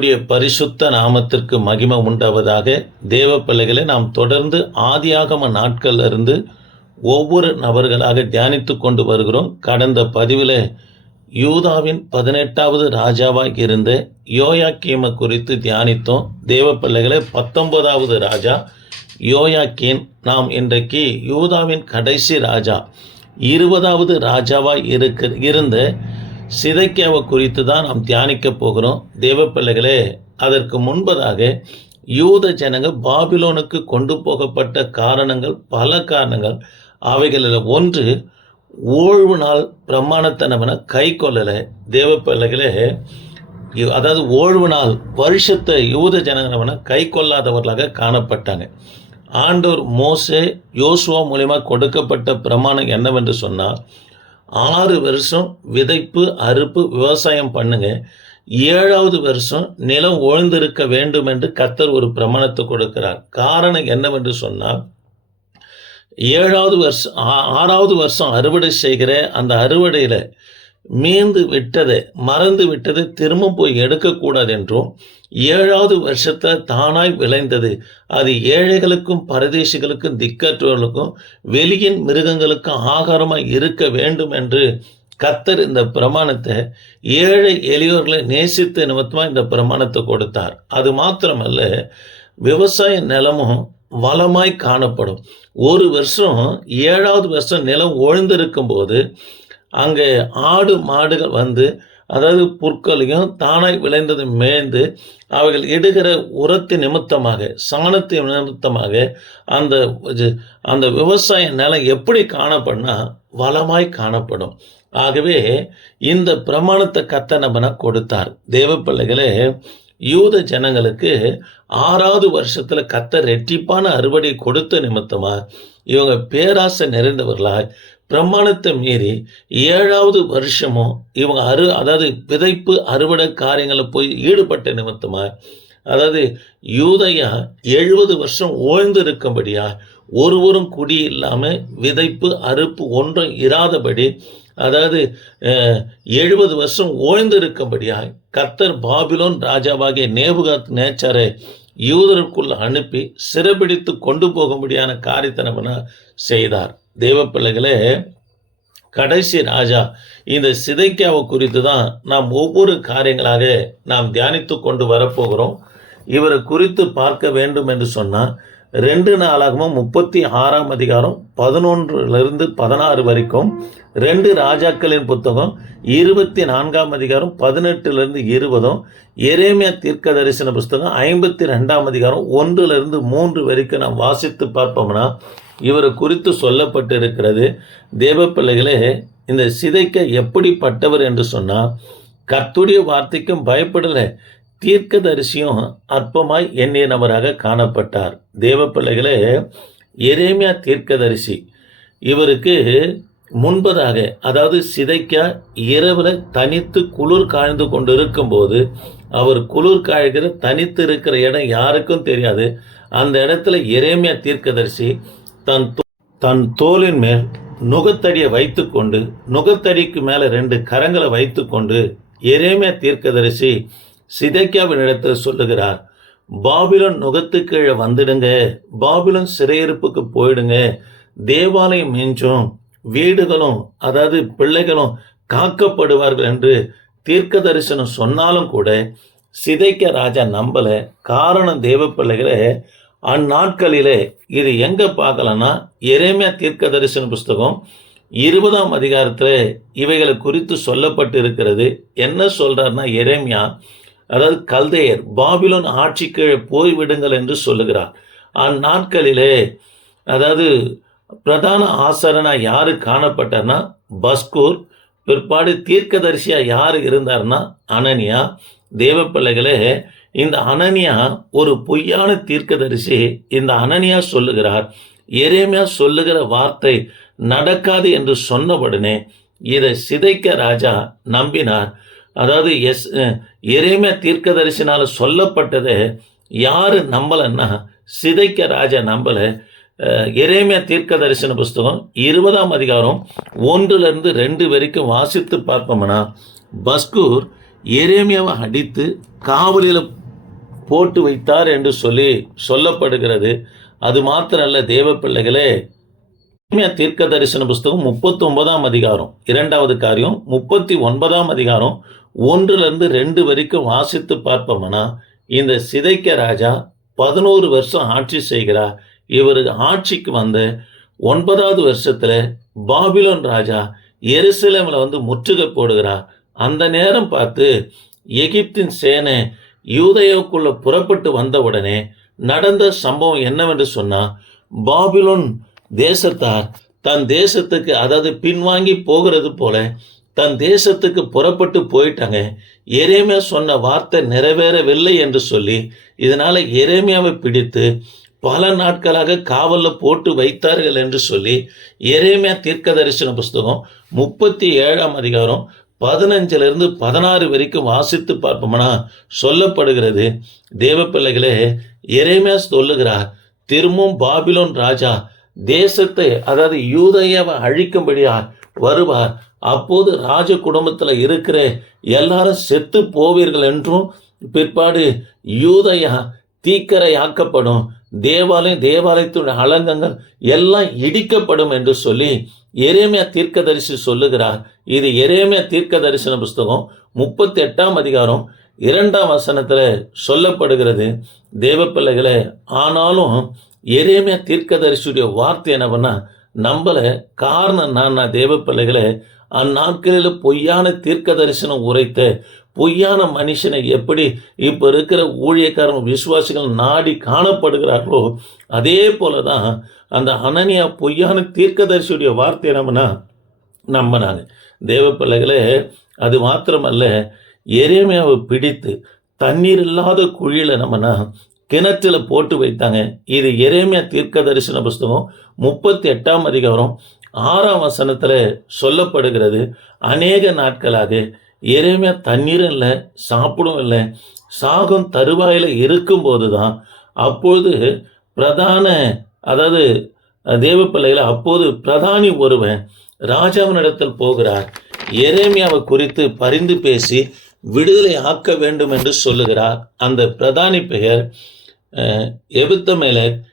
உடைய பரிசுத்த நாமத்திற்கு மகிமை உண்டாவதாக தேவ பிள்ளைகளை நாம் தொடர்ந்து ஆதியாகம நாட்கள்ல இருந்து ஒவ்வொரு நபர்களாக தியானித்து கொண்டு வருகிறோம். கடந்த பதிவில் யூதாவின் பதினெட்டாவது ராஜாவாக இருந்த யோயாக்கீமை குறித்து தியானித்தோம். தேவ பிள்ளைகளை பத்தொன்பதாவது ராஜா யோயாக்கீன் நாம் இன்றைக்கு யூதாவின் கடைசி ராஜா இருபதாவது ராஜாவாக இருக்க இருந்த சிதைக்கியாவை குறித்து தான் நாம் தியானிக்க போகிறோம். தேவப்பிள்ளைகளே அதற்கு முன்பதாக யூத ஜனங்க பாபிலோனுக்கு கொண்டு போகப்பட்ட காரணங்கள் பல காரணங்கள் அவைகளில் ஒன்று ஓழ்வு நாள் பிரமாணத்தனமென கை கொள்ளலை. தேவப்பிள்ளைகளே அதாவது ஓழ்வு நாள் வருஷத்தை யூத ஜனங்களை கை கொள்ளாதவர்களாக காணப்பட்டாங்க. ஆண்டோர் மோசே யோசுவா மூலயமா கொடுக்கப்பட்ட பிரமாணம் என்னவென்று சொன்னால் ஆறு வருஷம் விதைப்பு அறுப்பு விவசாயம் பண்ணுங்க. ஏழாவது வருஷம் நிலம் ஓழ்ந்திருக்க வேண்டும் என்று கத்தர் ஒரு பிரமாணத்தை கொடுக்கிறார். காரணம் என்னவென்று சொன்னால் ஏழாவது வருஷம் ஆ- ஆறாவது வருஷம் அறுவடை செய்கிற அந்த அறுவடையில் மீந்து விட்டதை மறந்து விட்டதை திரும்ப போய் எடுக்கக்கூடாது என்றும் ஏழாவது வருஷத்தை தானாய் விளைந்தது. அது ஏழைகளுக்கும் பரதேசிகளுக்கும் திக்கற்றவர்களுக்கும் வெளியின் மிருகங்களுக்கும் ஆகாரமாக இருக்க வேண்டும் என்று கத்தர் இந்த பிரமாணத்தை ஏழை எளியோர்களை நேசித்த நிமித்தமாக இந்த பிரமாணத்தை கொடுத்தார். அது மாத்திரமல்ல விவசாய நிலமும் வளமாய் காணப்படும். ஒரு வருஷம் ஏழாவது வருஷம் நிலம் ஓழ்ந்திருக்கும் போது அங்கே ஆடு மாடுகள் வந்து அதாவது புற்களையும் தானாய் விளைந்தது மேய்ந்து அவைகள் இடுகிற உரத்து நிமித்தமாக சாணத்து நிமித்தமாக அந்த அந்த விவசாய நிலம் எப்படி காணப்படும்னா வளமாய் காணப்படும். ஆகவே இந்த பிரமாணத்தை கத்த நபனை கொடுத்தார். தேவ பிள்ளைகளே யூத ஜனங்களுக்கு ஆறாவது வருஷத்தில் கத்த ரெட்டிப்பான அறுவடை கொடுத்த நிமித்தமாக இவங்க பேராசை நிறைந்தவர்களாய் பிரமாணத்தை மீறி ஏழாவது வருஷமும் இவங்க அறு அதாவது விதைப்பு அறுவடை காரியங்களில் போய் ஈடுபட்ட நிமித்தமாக அதாவது யூதையா எழுபது வருஷம் ஓய்ந்திருக்கும்படியா ஒருவரும் குடி இல்லாமல் விதைப்பு அறுப்பு ஒன்றும் இராதபடி அதாவது எழுபது வருஷம் ஓய்ந்து கத்தர் பாபிலோன் ராஜாவாகிய நேபுகாத் நேச்சரை யூதருக்குள் அனுப்பி சிறப்பிடித்து கொண்டு போகும்படியான காரியத்தை நம்ம செய்தார். தேவ பிள்ளைகளே கடைசி ராஜா இந்த சிதைக்காவை குறித்து தான் நாம் ஒவ்வொரு காரியங்களாக நாம் தியானித்து கொண்டு வரப்போகிறோம். இவரை குறித்து பார்க்க வேண்டும் என்று சொன்னால் ரெண்டு நாளாகவும் முப்பத்தி ஆறாம் அதிகாரம் பதினொன்றுலேருந்து பதினாறு வரைக்கும் ரெண்டு ராஜாக்களின் புத்தகம் இருபத்தி நான்காம் அதிகாரம் பதினெட்டுலேருந்து இருபதும் எரேமியா தீர்க்க தரிசன புஸ்தகம் ஐம்பத்தி ரெண்டாம் அதிகாரம் ஒன்றுலேருந்து மூன்று வரைக்கும் நாம் வாசித்து பார்ப்போம்னா இவரை குறித்து சொல்லப்பட்டு இருக்கிறது தேவ பிள்ளைகளே இந்த சிதைக்க எப்படிப்பட்டவர் என்று சொன்னால் கர்த்துடைய வார்த்தைக்கும் பயப்படலை. தீர்க்கதரிசியும் அற்பமாய் எண்ணியனவராக காணப்பட்டார். தேவ பிள்ளைகளே எரேமியா தீர்க்கதரிசி இவருக்கு முன்பதாக அதாவது சிதைக்க இரவில் தனித்து குளிர் காய்ந்து கொண்டு இருக்கும்போது அவர் குளிர் காய்கிற தனித்து இருக்கிற இடம் யாருக்கும் தெரியாது. அந்த இடத்துல இறைமையா தீர்க்கதரிசி தன் தன் தோலின் மேல் நுகத்தடியை வைத்துக்கொண்டு நுகத்தடிக்கு மேலே ரெண்டு கரங்களை வைத்துக்கொண்டு எரேமியா தீர்க்கதரிசி சிதைக்காவின் இடத்தில் சொல்லுகிறார் பாபிலோன் நுகத்து கீழே வந்துடுங்க பாபிலோன் சிறையிருப்புக்கு போயிடுங்க தேவாலயம் மிஞ்சும் வீடுகளும் அதாவது பிள்ளைகளும் காக்கப்படுவார்கள் என்று தீர்க்க தரிசனம் சொன்னாலும் கூட சிதைக்க ராஜா நம்பலை காரணம் தேவ பிள்ளைகளை அந்நாட்களிலே இது எங்க பார்க்கலன்னா எரேமியா தீர்க்க தரிசன புஸ்தகம் இருபதாம் அதிகாரத்தில் இவைகளை குறித்து சொல்லப்பட்டு இருக்கிறது என்ன சொல்றாருன்னா எரேமியா அதாவது கல்தையர் பாபிலோன் ஆட்சி கீழே போய்விடுங்கள் என்று சொல்லுகிறார். அந்நாட்களிலே அதாவது பிரதான ஆசரனா யாரு காணப்பட்டார்னா பஸ்கூர் பிற்பாடு தீர்க்கதரிசியா யார் இருந்தார்னா அனனியா தேவ பிள்ளைகளே இந்த அனனியா ஒரு பொய்யான தீர்க்கதரிசி. இந்த அனனியா சொல்லுகிறார் எரேமியா சொல்லுகிற வார்த்தை நடக்காது என்று சொன்னவுடனே இதை சிதைக்க ராஜா நம்பினார். அதாவது எஸ் எரேமியா தீர்க்கதரிசினால் சொல்லப்பட்டதை யார் நம்பலன்னா சிதைக்க ராஜா நம்பலை. எரேமியா தீர்க்க தரிசன புஸ்தகம் இருபதாம் அதிகாரம் ஒன்றுலேருந்து ரெண்டு வரைக்கும் வாசித்து பார்ப்போம்னா பஸ்கூர் எரேமியாவை அடித்து காவலில் போட்டு வைத்தார் என்று சொல்லி சொல்லப்படுகிறது. அது மாத்திரல்ல தேவ பிள்ளைகளே. தீர்க்க தரிசன புஸ்தகம் முப்பத்தி ஒன்பதாம் அதிகாரம் இரண்டாவது காரியம் முப்பத்தி ஒன்பதாம் அதிகாரம் ஒன்றுலேருந்து ரெண்டு வரைக்கும் வாசித்து பார்ப்போம்னா இந்த சிதைக்க ராஜா பதினோரு வருஷம் ஆட்சி செய்கிறார் இவர் ஆட்சிக்கு வந்த ஒன்பதாவது வருஷத்தில் பாபிலோன் ராஜா எருசலேமில் வந்து முற்றுகை போடுகிறார் அந்த நேரம் பார்த்து எகிப்தின் சேனை யூதயோக்குள்ள புறப்பட்டு வந்த உடனே நடந்த சம்பவம் என்னவென்று சொன்னா பாபிலோன் தேசத்தார் தன் தேசத்துக்கு அதாவது பின்வாங்கி போகிறது போல தன் தேசத்துக்கு புறப்பட்டு போயிட்டாங்க. எரேமியா சொன்ன வார்த்தை நிறைவேறவில்லை என்று சொல்லி இதனால எரேமியாவை பிடித்து பல நாட்களாக காவலில் போட்டு வைத்தார்கள் என்று சொல்லி எரேமியா தீர்க்க தரிசன புஸ்தகம் முப்பத்தி ஏழாம் அதிகாரம் பதினஞ்சிலிருந்து பதினாறு வரைக்கும் வாசித்து பார்ப்போம்னா சொல்லப்படுகிறது. தேவ பிள்ளைகளே எரேமியா சொல்லுகிறார் திரும்பவும் பாபிலோன் ராஜா தேசத்தை அதாவது யூதையாவை அழிக்கும்படியார் வருவார். அப்போது ராஜ குடும்பத்தில் இருக்கிற எல்லாரும் செத்து போவீர்கள் என்றும் பிற்பாடு யூதையா தீக்கரையாக்கப்படும். தேவாலயம் தேவாலயத்துடைய அலங்கங்கள் எல்லாம் இடிக்கப்படும் என்று சொல்லி எரேமியா தீர்க்கதரிசி சொல்லுகிறார். இது எரேமியா தீர்க்க தரிசன புஸ்தகம் முப்பத்தி எட்டாம் அதிகாரம் இரண்டாம் வசனத்தில் சொல்லப்படுகிறது. தேவ பிள்ளைகளே ஆனாலும் எரேமியா தீர்க்கதரிசியுடைய வார்த்தை என்ன பண்ணால் நம்மளை காரணம் நான் நான் தேவ பிள்ளைகளை அந்நாட்களில் பொய்யான தீர்க்க தரிசனம் உரைத்த பொய்யான மனுஷனை எப்படி இப்போ இருக்கிற ஊழியக்காரன் விசுவாசிகள் நாடி காணப்படுகிறார்களோ அதே போல தான் அந்த அனனியா பொய்யான தீர்க்கதரிசியுடைய வார்த்தை நம்மனா நம்பினாங்க. தேவ பிள்ளைகளே அது மாத்திரமல்ல எரேமையாவை பிடித்து தண்ணீர் இல்லாத குழியில் நம்மனா கிணற்றில் போட்டு வைத்தாங்க. இது எரேமியா தீர்க்க தரிசன புஸ்தகம் முப்பத்தி எட்டாம் அதிகாரம் ஆறாம் வசனத்தில் சொல்லப்படுகிறது அநேக நாட்களாக எரேமியா தண்ணீரும் இல்லை சாப்பிடும் இல்லை சாகும் தருவாயில் இருக்கும்போது தான் அப்பொழுது பிரதான அதாவது தேவ பிள்ளைகளை அப்போது பிரதானி ஒருவன் ராஜாவினிடத்தில் போகிறார். எரேமியாவை குறித்து பரிந்து பேசி விடுதலை ஆக்க வேண்டும் என்று சொல்லுகிறார். அந்த பிரதானி பெயர் எபித்த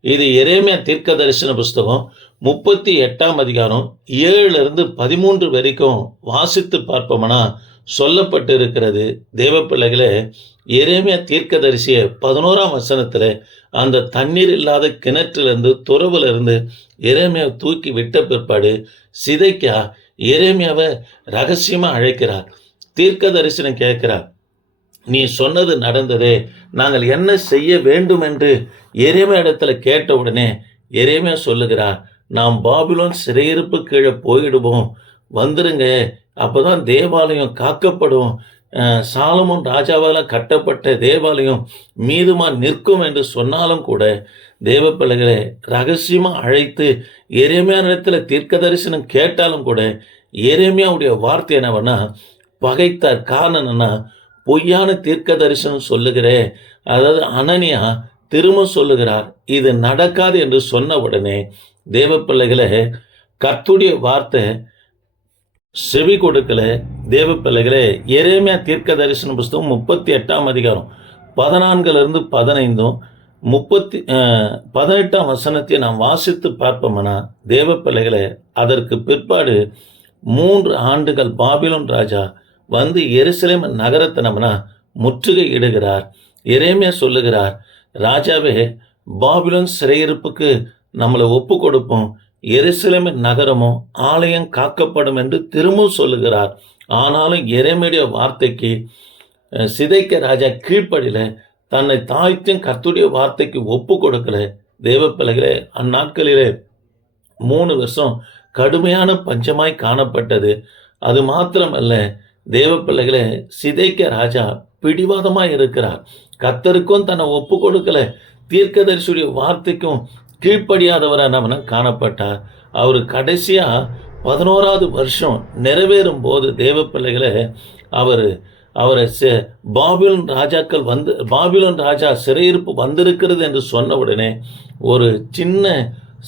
இது எரேமியா தீர்க்க தரிசன புஸ்தகம். முப்பத்தி எட்டாம் அதிகாரம் ஏழுலேருந்து பதிமூன்று வரைக்கும் வாசித்து பார்ப்போம்னா சொல்லப்பட்டு இருக்கிறது தேவ பிள்ளைகளே எரேமியா தீர்க்கதரிசிய பதினோராம் வசனத்தில் அந்த தண்ணீர் இல்லாத கிணற்றிலிருந்து துறவுலேருந்து எரேமியா தூக்கி விட்ட பிற்பாடு சிதைக்கா எரேமியாவை ரகசியமாக அழைக்கிறார் தீர்க்க தரிசனம் கேட்கிறார். நீ சொன்னது நடந்ததே நாங்கள் என்ன செய்ய வேண்டும் என்று எரேமியா இடத்துல கேட்ட உடனே எரேமியா சொல்லுகிறார் நாம் பாபிலோன் சிறையிருப்பு கீழே போயிடுவோம். வந்துருங்க. அப்போதான் தேவாலயம் காக்கப்படும். சாலமும் சாலமோன் ராஜாவால் கட்டப்பட்ட தேவாலயம் மீதுமாக நிற்கும் என்று சொன்னாலும் கூட தேவ பிள்ளைகளை ரகசியமாக அழைத்து எரேமியா இடத்துல தீர்க்க தரிசனம் கேட்டாலும் கூட எரேமியாவுடைய வார்த்தை என்னவென்னா பகைத்தார் காரணம் பொய்யான தீர்க்க தரிசனம் சொல்லுகிறே. அதாவது அனனியா திரும்ப சொல்லுகிறார். இது நடக்காது என்று சொன்ன உடனே தேவ பிள்ளைகளை கர்த்துடைய வார்த்தை செவி கொடுக்கல. தேவ பிள்ளைகளே எரேமியா தீர்க்க தரிசன புஸ்தகம் முப்பத்தி எட்டாம் அதிகாரம் பதினான்குலேருந்து பதினைந்தும் முப்பத்தி பதினெட்டாம் வசனத்தை நாம் வாசித்து பார்ப்போம்னா? தேவ பிள்ளைகளே அதற்கு பிற்பாடு மூன்று ஆண்டுகள் பாபிலோன் ராஜா வந்து எருசலேம் நகரத்தை நம்மனா முற்றுகை இடுகிறார் எரேமியா சொல்லுகிறார் ராஜாவே பாபிலோன் சிறையிருப்புக்கு நம்மளை ஒப்பு கொடுப்போம். எருசலேம் நகரமும் ஆலயம் காக்கப்படும் என்று திரும்பவும் சொல்லுகிறார். ஆனாலும் எரேமியுடைய வார்த்தைக்கு சிதைக்க ராஜா கீழ்ப்படியில. தன்னை தாய்த்தும் கர்த்துடைய வார்த்தைக்கு ஒப்பு கொடுக்கல. தேவ பிள்ளைகளே அந்நாட்களிலே மூணு வருஷம் கடுமையான பஞ்சமாய் காணப்பட்டது. அது மாத்திரமல்ல தேவ பிள்ளைகளை சிதைக்க ராஜா பிடிவாதமாக இருக்கிறார். கத்தருக்கும் தன்னை ஒப்பு கொடுக்கல. தீர்க்கதரிசியுடைய வார்த்தைக்கும் கீழ்ப்படியாதவராக நம்மன காணப்பட்டார் அவர் கடைசியாக பதினோராவது வருஷம் நிறைவேறும் போது தேவ பிள்ளைகளை அவர் அவரை செ- பாபிலோன் ராஜாக்கள் வந்து பாபிலன் ராஜா சிறையிருப்பு வந்திருக்கிறது என்று சொன்ன உடனே ஒரு சின்ன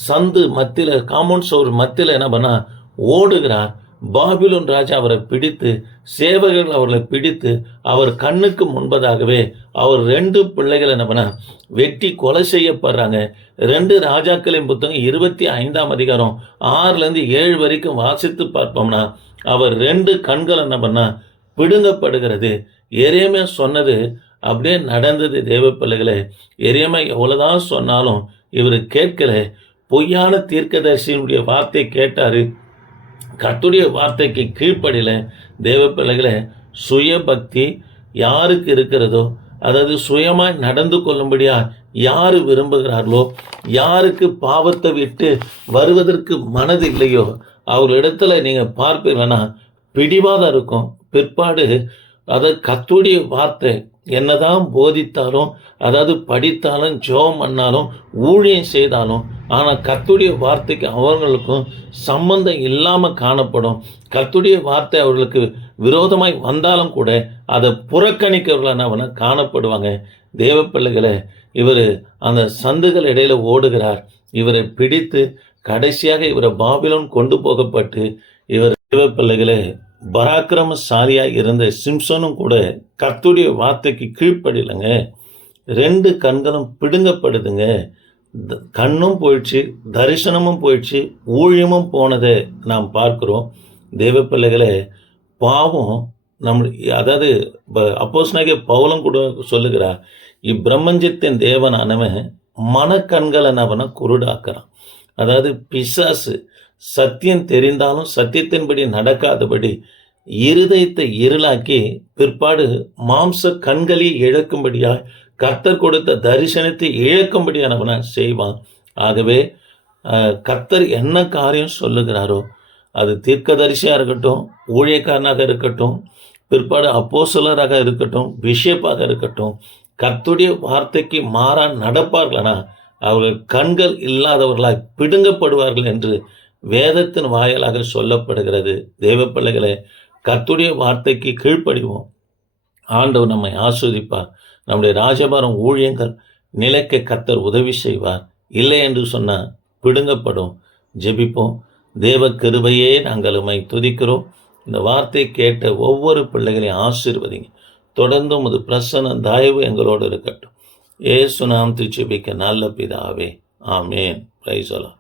சந்து மத்தியில் காம்பவுண்ட் சோர் மத்தியில் என்ன பண்ணால் ஓடுகிறார். பாபிலோன் ராஜா அவரை பிடித்து சேவகர்கள் அவர்களை பிடித்து அவர் கண்ணுக்கு முன்பதாகவே அவர் ரெண்டு பிள்ளைகள் என்ன பண்ண வெட்டி கொலை செய்யப்படுறாங்க. ரெண்டு ராஜாக்களின் புத்தகம் இருபத்தி ஐந்தாம் அதிகாரம் ஆறுலேருந்து ஏழு வரைக்கும் வாசித்து பார்ப்போம்னா அவர் ரெண்டு கண்கள் என்ன பண்ணா பிடுங்கப்படுகிறது. எரியமே சொன்னது அப்படியே நடந்தது தேவ பிள்ளைகளே. எரேமை எவ்வளோதான் சொன்னாலும் இவர் கேட்கல. பொய்யான தீர்க்கதர்சியினுடைய வார்த்தை கேட்டார். கர்த்துடைய வார்த்தைக்கு கீழ்ப்படியில் தேவ பிள்ளைகளை சுய பக்தி யாருக்கு இருக்கிறதோ அதாவது சுயமாய் நடந்து கொள்ளும்படியா யார் விரும்புகிறார்களோ யாருக்கு பாவத்தை விட்டு வருவதற்கு மனது இல்லையோ அவர்களிடத்துல நீங்கள் பார்ப்பீங்கன்னா பிடிவாதம் இருக்கும் பிற்பாடு அதாவது கத்துடைய வார்த்தை என்னதான் போதித்தாலும் அதாவது படித்தாலும் ஜோம் பண்ணாலும் ஊழியம் செய்தாலும் ஆனால் கத்துடைய வார்த்தைக்கு அவர்களுக்கும் சம்பந்தம் இல்லாமல் காணப்படும். கத்துடைய வார்த்தை அவர்களுக்கு விரோதமாய் வந்தாலும் கூட அதை புறக்கணிக்கிறவர்களான காணப்படுவாங்க. தேவ பிள்ளைகளை இவர் அந்த சந்துகள் இடையில் ஓடுகிறார். இவரை பிடித்து கடைசியாக இவரை பாபிலோன் கொண்டு போகப்பட்டு இவர் தேவ பிள்ளைகளை பராக்கிரமசாலியாக இருந்த சிம்சனும் கூட கத்துடைய வார்த்தைக்கு கீழ்ப்படியலைங்க ரெண்டு கண்களும் பிடுங்கப்படுதுங்க. கண்ணும் போயிடுச்சு தரிசனமும் போயிடுச்சு ஊழியமும் போனதை நாம் பார்க்குறோம். தேவ பாவம் நம்ம அதாவது அப்போஸ்னாகிய பவுலம் கூட சொல்லுகிறார் இப்பிரபஞ்சத்தின் தேவனானவன் மனக்கண்களனவனை குருடாக்குறான். அதாவது பிசாசு சத்தியம் தெரிந்தாலும் சத்தியத்தின்படி நடக்காதபடி இருதயத்தை இருளாக்கி பிற்பாடு மாம்ச கண்களை இழக்கும்படியாக கர்த்தர் கொடுத்த தரிசனத்தை இழக்கும்படியானவன செய்வான். ஆகவே கர்த்தர் என்ன காரியம் சொல்லுகிறாரோ அது தீர்க்கதரிசியாக இருக்கட்டும் ஊழியக்காரனாக இருக்கட்டும் பிற்பாடு அப்போசலராக இருக்கட்டும் பிஷப்பாக இருக்கட்டும் கர்த்துடைய வார்த்தைக்கு மாறா நடப்பார்களானா அவர்கள் கண்கள் இல்லாதவர்களாய் பிடுங்கப்படுவார்கள் என்று வேதத்தின் வாயிலாக சொல்லப்படுகிறது. தேவ பிள்ளைகளை கத்துடைய வார்த்தைக்கு கீழ்ப்படிவோம். ஆண்டவர் நம்மை ஆஸ்வதிப்பார். நம்முடைய ராஜபாரம் ஊழியங்கள் நிலைக்க கத்தர் உதவி செய்வார். இல்லை என்று சொன்னால் பிடுங்கப்படும். ஜெபிப்போம். தேவ கிருபையே நாங்கள் உமை துதிக்கிறோம். இந்த வார்த்தை கேட்ட ஒவ்வொரு பிள்ளைகளையும் ஆசீர்வதிங்க. தொடர்ந்து உமது பிரசன்ன தயவு எங்களோடு இருக்கட்டும். ஏசு நாம் திருச்செபிக்க நல்ல பிதாவே. ஆமேன். பிரைசலாம்